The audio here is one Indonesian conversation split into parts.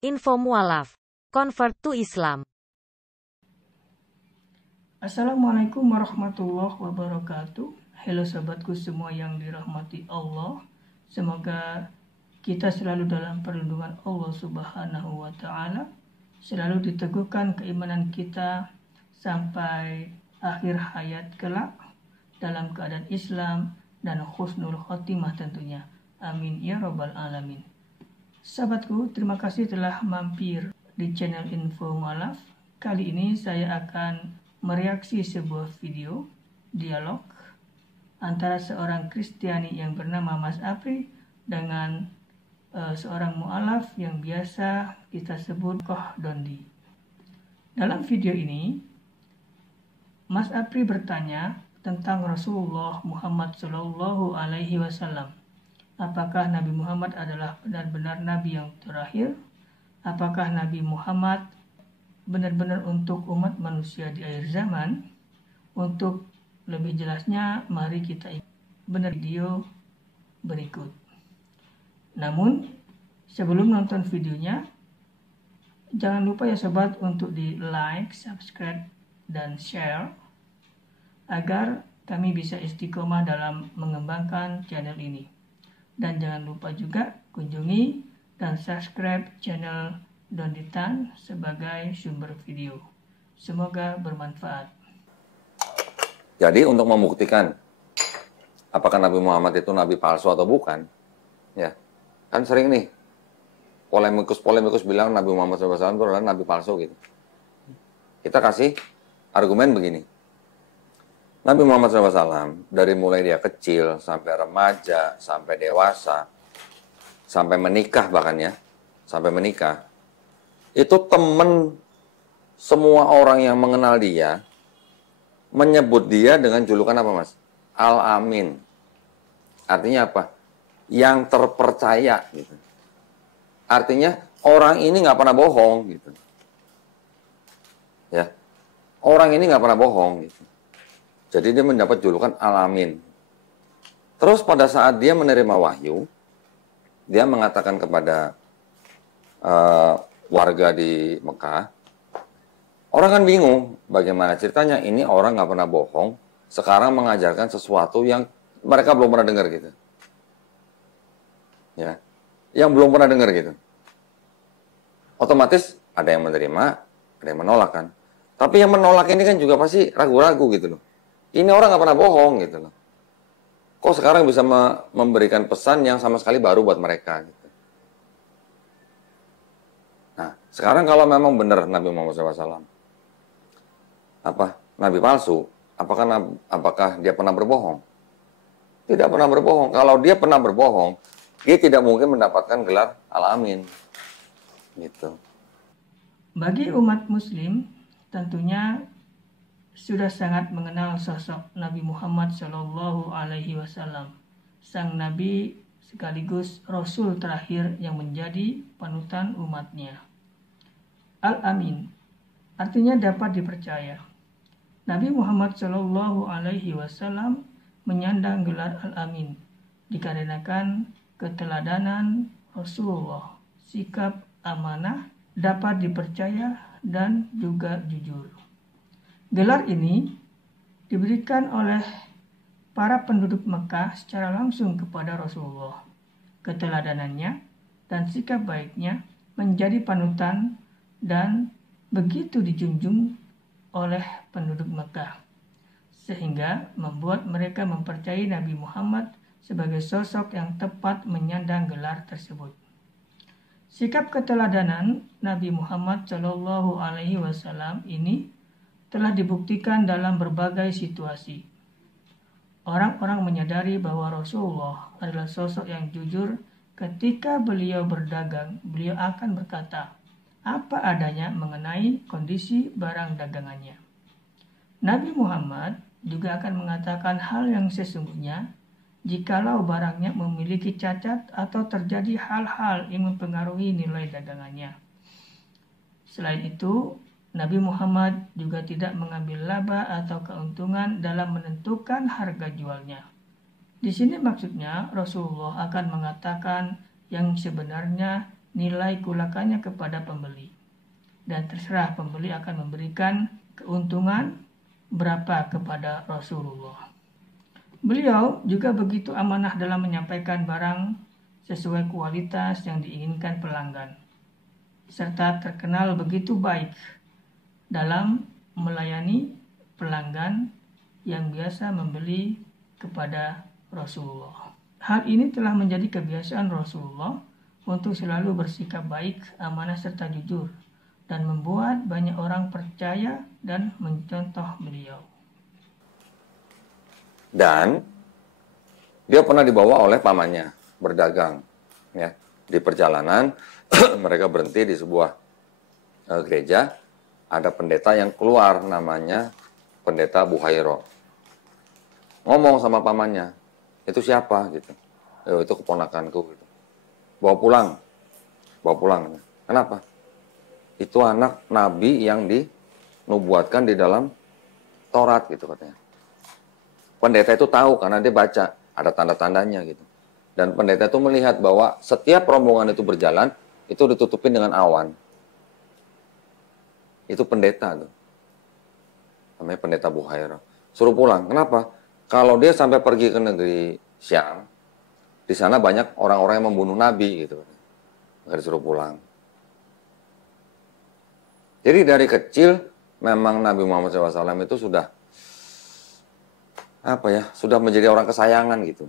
Info mualaf. Convert to Islam. Assalamualaikum warahmatullahi wabarakatuh. Halo sahabatku semua yang dirahmati Allah. Semoga kita selalu dalam perlindungan Allah Subhanahu wa Ta'ala. Selalu diteguhkan keimanan kita sampai akhir hayat kelak dalam keadaan Islam dan husnul khotimah tentunya. Amin ya rabbal alamin. Sahabatku, terima kasih telah mampir di channel Info Mualaf. Kali ini saya akan mereaksi sebuah video dialog antara seorang Kristiani yang bernama Mas Apri dengan seorang mualaf yang biasa kita sebut Koh Dondi. Dalam video ini, Mas Apri bertanya tentang Rasulullah Muhammad SAW. Apakah Nabi Muhammad adalah benar-benar Nabi yang terakhir? Apakah Nabi Muhammad benar-benar untuk umat manusia di akhir zaman? Untuk lebih jelasnya, mari kita benar video berikut. Namun, sebelum nonton videonya, jangan lupa ya sobat untuk di like, subscribe, dan share agar kami bisa istiqomah dalam mengembangkan channel ini. Dan jangan lupa juga kunjungi dan subscribe channel Donditan sebagai sumber video. Semoga bermanfaat. Jadi untuk membuktikan apakah Nabi Muhammad itu Nabi palsu atau bukan, ya kan sering nih polemikus bilang Nabi Muhammad SAW itu adalah Nabi palsu gitu. Kita kasih argumen begini. Nabi Muhammad SAW dari mulai dia kecil sampai remaja, sampai dewasa, sampai menikah bahkan ya, sampai menikah, itu teman semua orang yang mengenal dia menyebut dia dengan julukan apa mas? Al-Amin. Artinya apa? Yang terpercaya gitu. Artinya orang ini nggak pernah bohong gitu. Ya, orang ini nggak pernah bohong gitu. Jadi dia mendapat julukan Al-Amin. Terus pada saat dia menerima wahyu, dia mengatakan kepada warga di Mekah, orang kan bingung bagaimana ceritanya ini orang nggak pernah bohong, sekarang mengajarkan sesuatu yang mereka belum pernah dengar gitu. Ya, yang belum pernah dengar gitu. Otomatis ada yang menerima, ada yang menolak kan. Tapi yang menolak ini kan juga pasti ragu-ragu gitu loh. Ini orang nggak pernah bohong gitu loh. Kok sekarang bisa memberikan pesan yang sama sekali baru buat mereka gitu. Nah, sekarang kalau memang benar Nabi Muhammad SAW Nabi palsu, apakah dia pernah berbohong? Tidak pernah berbohong. Kalau dia pernah berbohong, dia tidak mungkin mendapatkan gelar Al-Amin. Gitu. Bagi umat muslim, tentunya sudah sangat mengenal sosok Nabi Muhammad SAW, sang Nabi sekaligus Rasul terakhir yang menjadi panutan umatnya. Al-Amin artinya dapat dipercaya. Nabi Muhammad SAW menyandang gelar Al-Amin dikarenakan keteladanan Rasulullah, sikap amanah, dapat dipercaya, dan juga jujur. Gelar ini diberikan oleh para penduduk Mekah secara langsung kepada Rasulullah. Keteladanannya dan sikap baiknya menjadi panutan dan begitu dijunjung oleh penduduk Mekah, sehingga membuat mereka mempercayai Nabi Muhammad sebagai sosok yang tepat menyandang gelar tersebut. Sikap keteladanan Nabi Muhammad SAW ini telah dibuktikan dalam berbagai situasi. Orang-orang menyadari bahwa Rasulullah adalah sosok yang jujur. Ketika beliau berdagang, beliau akan berkata apa adanya mengenai kondisi barang dagangannya. Nabi Muhammad juga akan mengatakan hal yang sesungguhnya jikalau barangnya memiliki cacat atau terjadi hal-hal yang mempengaruhi nilai dagangannya. Selain itu, Nabi Muhammad juga tidak mengambil laba atau keuntungan dalam menentukan harga jualnya. Di sini maksudnya Rasulullah akan mengatakan yang sebenarnya nilai kulakannya kepada pembeli. Dan terserah pembeli akan memberikan keuntungan berapa kepada Rasulullah. Beliau juga begitu amanah dalam menyampaikan barang sesuai kualitas yang diinginkan pelanggan, serta terkenal begitu baik dalam melayani pelanggan yang biasa membeli kepada Rasulullah. Hal ini telah menjadi kebiasaan Rasulullah untuk selalu bersikap baik, amanah serta jujur, dan membuat banyak orang percaya dan mencontoh beliau. Dan dia pernah dibawa oleh pamannya berdagang, ya. Di perjalanan mereka berhenti di sebuah gereja. Ada pendeta yang keluar, namanya pendeta Buhairo. Ngomong sama pamannya, itu siapa gitu? Itu keponakanku gitu. Bawa pulang. Kenapa? Itu anak nabi yang dinubuatkan di dalam Taurat gitu katanya. Pendeta itu tahu karena dia baca, ada tanda-tandanya gitu. Dan pendeta itu melihat bahwa setiap rombongan itu berjalan, itu ditutupin dengan awan. Itu pendeta tuh. Namanya pendeta Buhairo. Suruh pulang. Kenapa? Kalau dia sampai pergi ke negeri Syam, di sana banyak orang-orang yang membunuh nabi gitu. Maka disuruh pulang. Jadi dari kecil memang Nabi Muhammad SAW itu sudah sudah menjadi orang kesayangan gitu.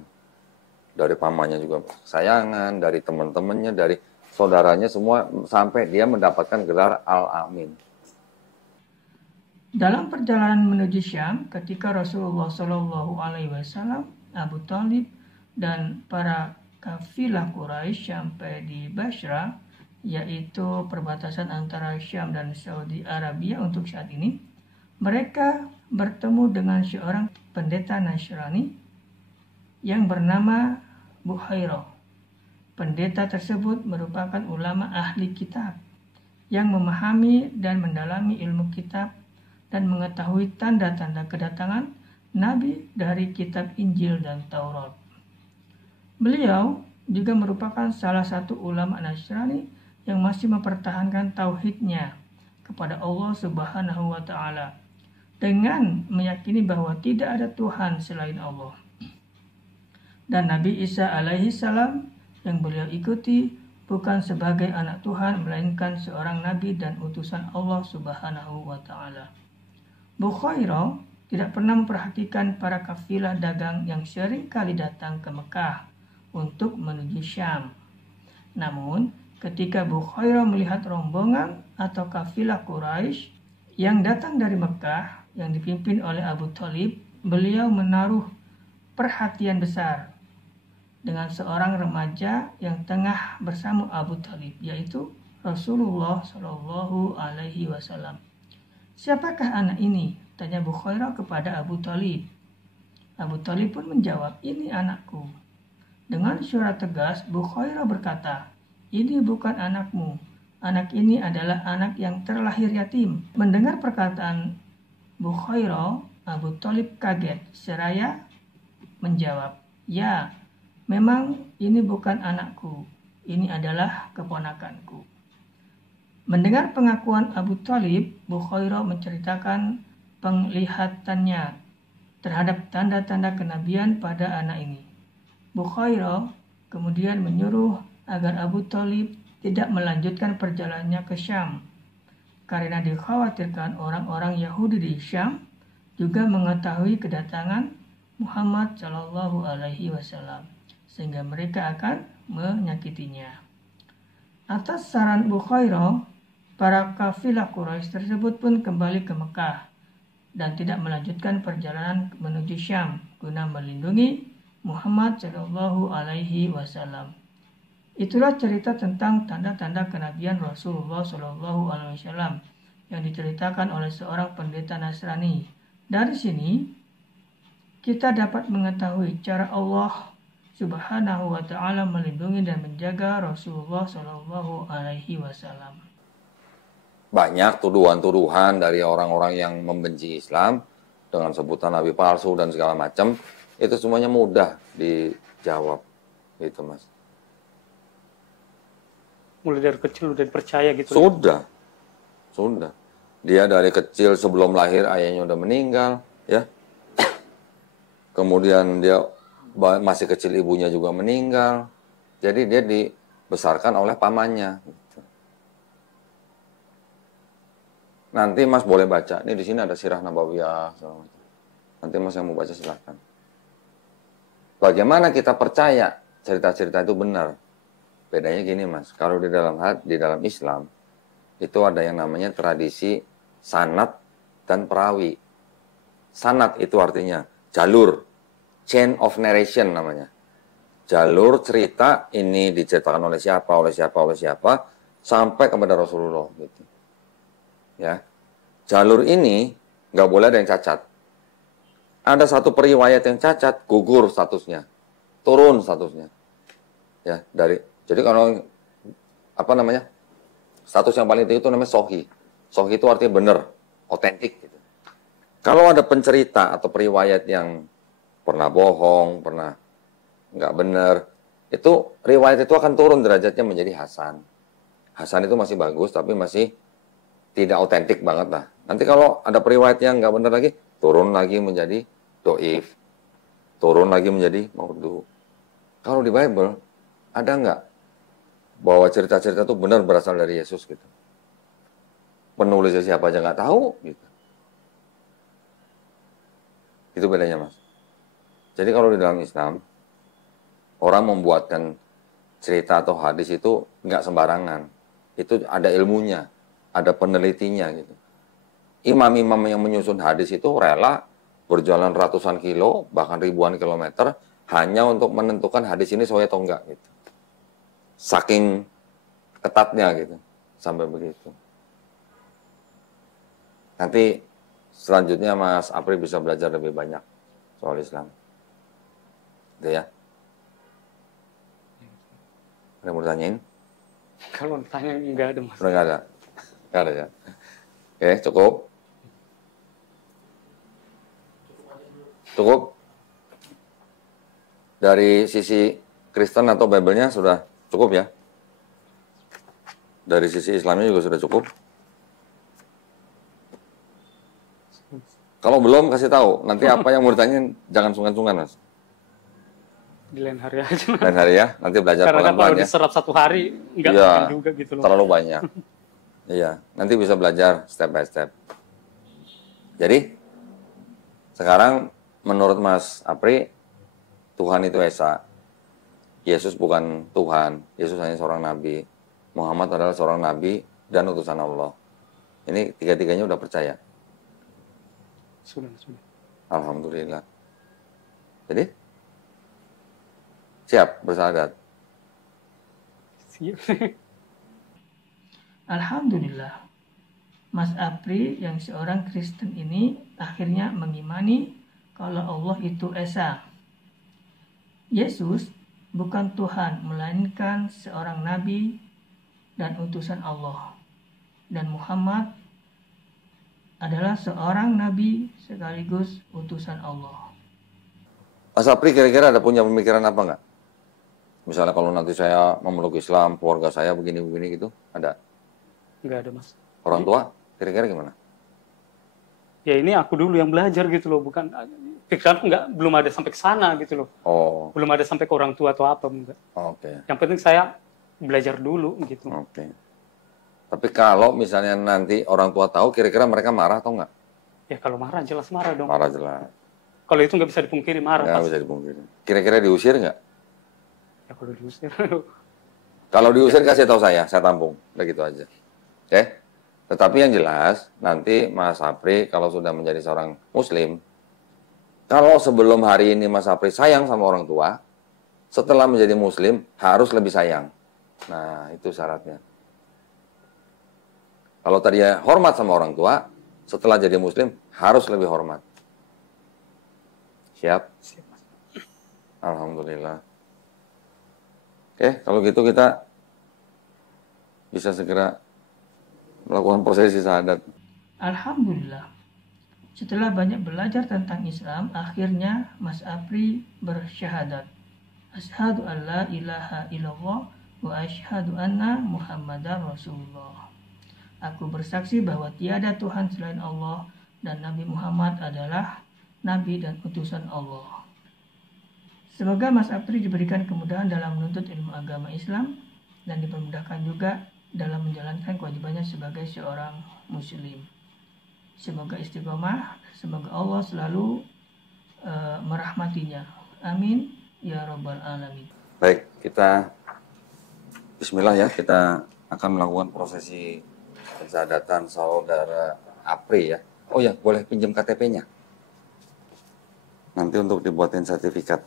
Dari pamannya juga kesayangan, dari teman-temannya, dari saudaranya semua, sampai dia mendapatkan gelar Al-Amin. Dalam perjalanan menuju Syam, ketika Rasulullah SAW, Abu Thalib, dan para kafilah Quraisy sampai di Basra, yaitu perbatasan antara Syam dan Saudi Arabia untuk saat ini, mereka bertemu dengan seorang pendeta Nasrani yang bernama Buhairo. Pendeta tersebut merupakan ulama ahli kitab yang memahami dan mendalami ilmu kitab dan mengetahui tanda-tanda kedatangan Nabi dari kitab Injil dan Taurat. Beliau juga merupakan salah satu ulama Nasrani yang masih mempertahankan tauhidnya kepada Allah Subhanahu wa Ta'ala dengan meyakini bahwa tidak ada Tuhan selain Allah. Dan Nabi Isa alaihi salam yang beliau ikuti bukan sebagai anak Tuhan, melainkan seorang nabi dan utusan Allah Subhanahu wa Ta'ala. Buhairo tidak pernah memperhatikan para kafilah dagang yang sering kali datang ke Mekah untuk menuju Syam. Namun, ketika Buhairo melihat rombongan atau kafilah Quraisy yang datang dari Mekah yang dipimpin oleh Abu Thalib, beliau menaruh perhatian besar dengan seorang remaja yang tengah bersama Abu Thalib, yaitu Rasulullah Shallallahu Alaihi Wasallam. Siapakah anak ini? Tanya Buhairo kepada Abu Thalib. Abu Thalib pun menjawab, ini anakku. Dengan suara tegas, Buhairo berkata, ini bukan anakmu. Anak ini adalah anak yang terlahir yatim. Mendengar perkataan Buhairo, Abu Thalib kaget, seraya menjawab, ya, memang ini bukan anakku. Ini adalah keponakanku. Mendengar pengakuan Abu Thalib, Buhairo menceritakan penglihatannya terhadap tanda-tanda kenabian pada anak ini. Buhairo kemudian menyuruh agar Abu Thalib tidak melanjutkan perjalanannya ke Syam, karena dikhawatirkan orang-orang Yahudi di Syam juga mengetahui kedatangan Muhammad Shallallahu Alaihi Wasallam, sehingga mereka akan menyakitinya. Atas saran Buhairo, para kafilah Quraisy tersebut pun kembali ke Mekah dan tidak melanjutkan perjalanan menuju Syam guna melindungi Muhammad Shallallahu Alaihi Wasallam. Itulah cerita tentang tanda-tanda kenabian Rasulullah Shallallahu Alaihi Wasallam yang diceritakan oleh seorang pendeta Nasrani. Dari sini kita dapat mengetahui cara Allah Subhanahu wa Ta'ala melindungi dan menjaga Rasulullah Shallallahu Alaihi Wasallam. Banyak tuduhan-tuduhan dari orang-orang yang membenci Islam dengan sebutan nabi palsu dan segala macam, itu semuanya mudah dijawab, gitu Mas. mulai dari kecil udah percaya gitu. Sudah. Dia dari kecil sebelum lahir ayahnya udah meninggal, ya. Kemudian dia masih kecil ibunya juga meninggal. Jadi dia dibesarkan oleh pamannya. Nanti Mas boleh baca. Ini di sini ada Sirah Nabawiyah. Nanti Mas yang mau baca silahkan. Bagaimana kita percaya cerita-cerita itu benar? Bedanya gini Mas, kalau di dalam Islam itu ada yang namanya tradisi sanad dan perawi. Sanad itu artinya jalur, chain of narration namanya. Jalur cerita ini diceritakan oleh siapa, sampai kepada Rasulullah gitu. Ya, jalur ini nggak boleh ada yang cacat. Ada satu periwayat yang cacat, gugur statusnya, turun statusnya. Ya, jadi kalau status yang paling tinggi itu namanya sohi. Sohi itu artinya benar, otentik. Gitu. Kalau ada pencerita atau periwayat yang pernah bohong, pernah nggak benar, itu riwayat itu akan turun derajatnya menjadi hasan. Hasan itu masih bagus, tapi masih tidak otentik banget lah. Nanti kalau ada periwayat yang nggak benar lagi, turun lagi menjadi doif, turun lagi menjadi maudhu. Kalau di Bible, ada nggak bahwa cerita-cerita itu benar berasal dari Yesus gitu? Penulisnya siapa aja nggak tahu gitu. Itu bedanya Mas. Jadi kalau di dalam Islam, orang membuatkan cerita atau hadis itu nggak sembarangan. Itu ada ilmunya, ada penelitinya gitu. Imam-imam yang menyusun hadis itu rela berjalan ratusan kilo, bahkan ribuan kilometer, hanya untuk menentukan hadis ini sesuai atau enggak gitu. Saking ketatnya gitu, sampai begitu. Nanti selanjutnya Mas Apri bisa belajar lebih banyak soal Islam. Gitu ya. Ada yang mau ditanyain? Kalau tanya nggak ada Mas. Udah nggak ada? Nggak ada ya? Oke, cukup? Cukup? Dari sisi Kristen atau Bible-nya sudah cukup ya? Dari sisi Islamnya juga sudah cukup? Kalau belum, kasih tahu. Nanti apa yang mau ditanyain, jangan sungkan-sungkan, Mas. Di lain hari aja. Lain hari ya, nanti belajar Karena pelan-pelan kalau ya. diserap satu hari, nggak Iya, mungkin juga gitu loh. terlalu banyak. Iya, nanti bisa belajar step by step. Jadi, sekarang menurut Mas Apri, Tuhan itu Esa. Yesus bukan Tuhan, Yesus hanya seorang nabi. Muhammad adalah seorang nabi dan utusan Allah. Ini tiga-tiganya udah percaya. Sudah. Alhamdulillah. Jadi, siap bersyahadat. Siap. Alhamdulillah, Mas Apri yang seorang Kristen ini akhirnya mengimani kalau Allah itu Esa. Yesus bukan Tuhan, melainkan seorang nabi dan utusan Allah. Dan Muhammad adalah seorang nabi sekaligus utusan Allah. Mas Apri kira-kira ada punya pemikiran apa nggak? Misalnya kalau nanti saya memeluk Islam, keluarga saya begini-begini gitu, ada? Nggak ada Mas. Orang tua, kira-kira gimana? Ya ini aku dulu yang belajar gitu loh, bukan pikiranku belum ada sampai ke sana gitu loh. Oh, Belum ada sampai ke orang tua atau apa enggak. oke. Yang penting saya belajar dulu gitu. Oke. Tapi kalau misalnya nanti orang tua tahu, kira-kira mereka marah atau nggak? Ya kalau marah jelas marah dong. Marah jelas. Kalau itu nggak bisa dipungkiri marah Nggak pasti. bisa dipungkiri. Kira-kira diusir nggak? Ya kalau diusir. Kalau diusir kasih tahu saya tampung. Udah gitu aja. Oke? Tetapi yang jelas, nanti Mas Apri kalau sudah menjadi seorang Muslim, kalau sebelum hari ini Mas Apri sayang sama orang tua, setelah menjadi Muslim harus lebih sayang. Nah, itu syaratnya. Kalau tadi ya hormat sama orang tua, setelah jadi Muslim harus lebih hormat. Siap? Alhamdulillah. Oke, kalau gitu kita bisa segera melakukan prosesi syahadat. Alhamdulillah, setelah banyak belajar tentang Islam, akhirnya Mas Apri bersyahadat. Asyhadu an la ilaha illallah wa asyhadu anna Muhammadar Rasulullah. Aku bersaksi bahwa tiada Tuhan selain Allah dan Nabi Muhammad adalah Nabi dan utusan Allah. Semoga Mas Apri diberikan kemudahan dalam menuntut ilmu agama Islam dan dipermudahkan juga dalam menjalankan kewajibannya sebagai seorang Muslim. Semoga istiqomah, semoga Allah selalu merahmatinya. Amin ya rabbal alamin. Baik, kita Bismillah ya, kita akan melakukan prosesi pensyahadatan saudara Apri ya. Oh ya, boleh pinjam KTP-nya. Nanti untuk dibuatin sertifikat.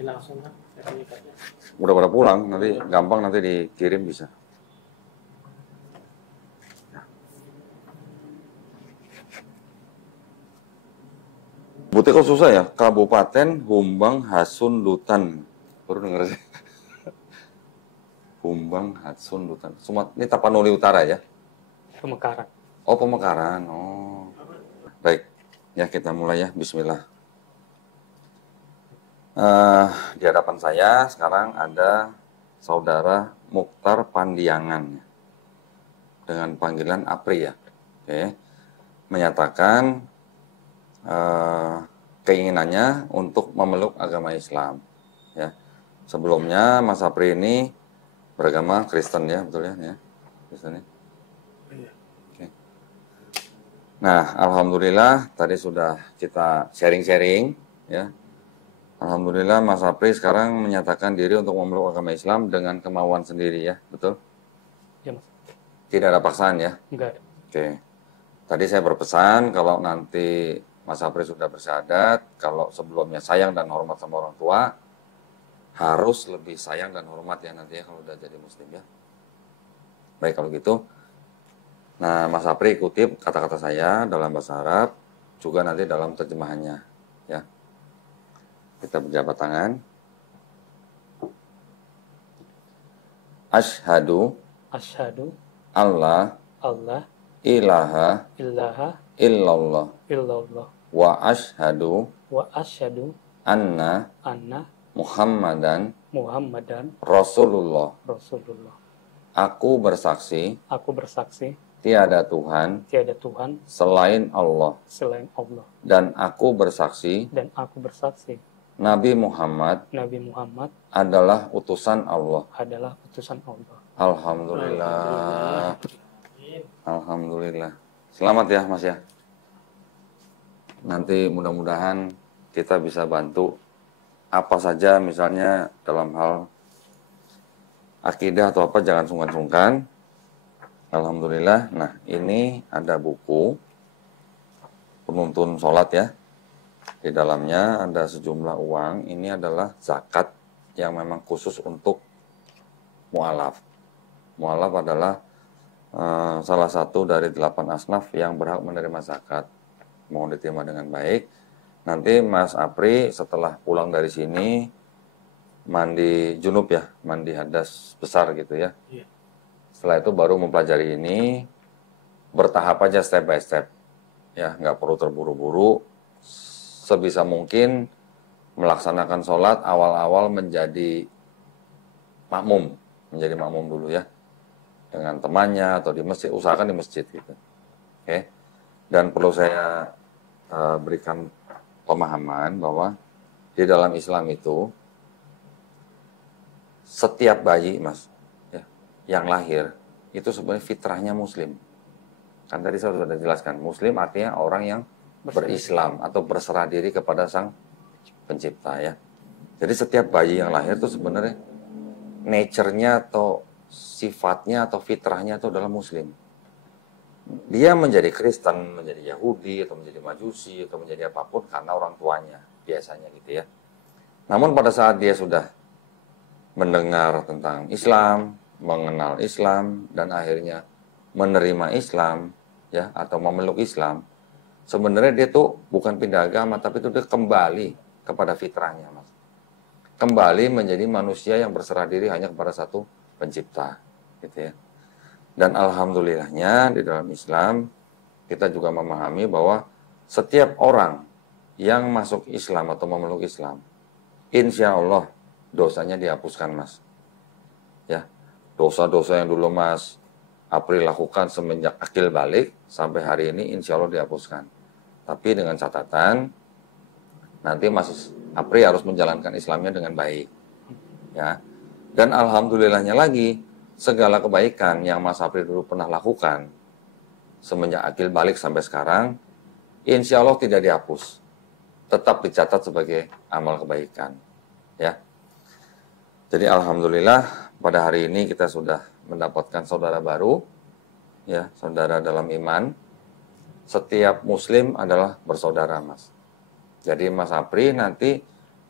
Langsung kan sertifikatnya. Udah pada pulang, nanti gampang nanti dikirim bisa. Butik kok susah ya? Kabupaten Humbang Hasun Lutan. Baru denger sih. Humbang Hasun Lutan. Ini Tapanuli Utara ya? Pemekaran. Oh, Pemekaran. Oh. Baik. Ya, kita mulai ya. Bismillah. Di hadapan saya sekarang ada saudara Mukhtar Pandiangan. Dengan panggilan Apri ya. Oke. Menyatakan keinginannya untuk memeluk agama Islam. Ya. Sebelumnya Mas Apri ini beragama Kristen ya, betul ya? Kristen ya. Oke. Nah, alhamdulillah tadi sudah kita sharing-sharing ya. Alhamdulillah Mas Apri sekarang menyatakan diri untuk memeluk agama Islam dengan kemauan sendiri ya, betul? Ya, Mas. Tidak ada paksaan ya? Enggak ada. Oke. Tadi saya berpesan kalau nanti Mas Apri sudah bersyahadat, kalau sebelumnya sayang dan hormat sama orang tua, harus lebih sayang dan hormat ya nanti ya kalau udah jadi muslim ya. Baik kalau gitu. Nah, Mas Apri kutip kata-kata saya dalam bahasa Arab, juga nanti dalam terjemahannya ya. Kita berjabat tangan. Asyhadu Allah ilaha illallah wa asyhadu anna Muhammadan Rasulullah. Aku bersaksi tiada Tuhan selain Allah. Dan aku bersaksi Nabi Muhammad adalah utusan Allah. Alhamdulillah. Alhamdulillah. Selamat ya Mas ya. Nanti mudah-mudahan kita bisa bantu apa saja misalnya dalam hal akidah atau apa jangan sungkan-sungkan. Alhamdulillah. Nah ini ada buku penuntun sholat ya. Di dalamnya ada sejumlah uang. Ini adalah zakat yang memang khusus untuk mu'alaf. Mu'alaf adalah salah satu dari 8 asnaf yang berhak menerima zakat. Mohon diterima dengan baik. Nanti Mas Apri setelah pulang dari sini mandi junub ya, mandi hadas besar gitu ya. Iya. Setelah itu baru mempelajari ini, bertahap aja step by step. Ya, nggak perlu terburu-buru. Sebisa mungkin melaksanakan sholat awal-awal menjadi makmum dulu ya. Dengan temannya atau di masjid, usahakan di masjid gitu. Oke. Dan perlu saya berikan pemahaman bahwa di dalam Islam itu setiap bayi Mas ya, yang lahir itu sebenarnya fitrahnya muslim. Kan tadi saya sudah jelaskan, muslim artinya orang yang berislam atau berserah diri kepada sang pencipta ya. Jadi setiap bayi yang lahir itu sebenarnya nature-nya atau sifatnya atau fitrahnya itu adalah muslim. Dia menjadi Kristen, menjadi Yahudi, atau menjadi Majusi, atau menjadi apapun karena orang tuanya, biasanya gitu ya. Namun pada saat dia sudah mendengar tentang Islam, mengenal Islam, dan akhirnya menerima Islam, ya, atau memeluk Islam, sebenarnya dia tuh bukan pindah agama, tapi itu dia kembali kepada fitrahnya, Mas. Kembali menjadi manusia yang berserah diri hanya kepada satu pencipta, gitu ya. Dan alhamdulillahnya di dalam Islam kita juga memahami bahwa setiap orang yang masuk Islam atau memeluk Islam, insya Allah dosanya dihapuskan Mas. Ya, dosa-dosa yang dulu Mas Apri lakukan semenjak akil balik sampai hari ini insya Allah dihapuskan. Tapi dengan catatan nanti Mas Apri harus menjalankan Islamnya dengan baik. Ya. Dan alhamdulillahnya lagi, segala kebaikan yang Mas Apri dulu pernah lakukan semenjak akil balik sampai sekarang, insya Allah tidak dihapus. Tetap dicatat sebagai amal kebaikan. Ya. Jadi alhamdulillah pada hari ini kita sudah mendapatkan saudara baru, ya, saudara dalam iman. Setiap muslim adalah bersaudara, Mas. Jadi Mas Apri nanti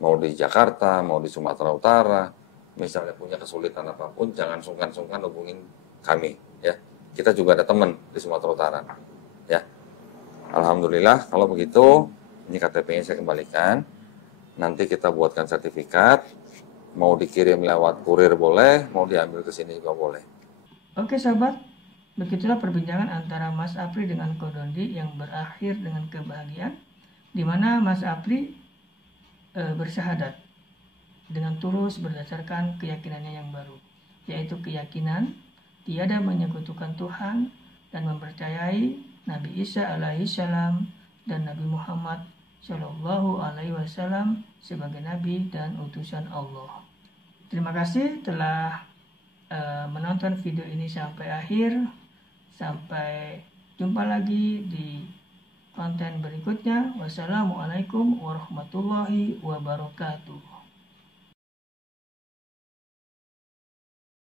mau di Jakarta, mau di Sumatera Utara, misalnya punya kesulitan apapun, jangan sungkan-sungkan hubungin kami, ya. Kita juga ada teman di Sumatera Utara, ya. Alhamdulillah, kalau begitu, ini KTP-nya saya kembalikan. Nanti kita buatkan sertifikat, mau dikirim lewat kurir boleh, mau diambil ke sini juga boleh. Oke sahabat, begitulah perbincangan antara Mas Apri dengan Ko Dondi yang berakhir dengan kebahagiaan, di mana Mas Apri bersyahadat dengan tulus berdasarkan keyakinannya yang baru, yaitu keyakinan tiada menyekutukan Tuhan dan mempercayai Nabi Isa alaihi salam dan Nabi Muhammad Shallallahu alaihi wasallam sebagai nabi dan utusan Allah. Terima kasih telah menonton video ini sampai akhir. Sampai jumpa lagi di konten berikutnya. Wassalamualaikum warahmatullahi wabarakatuh.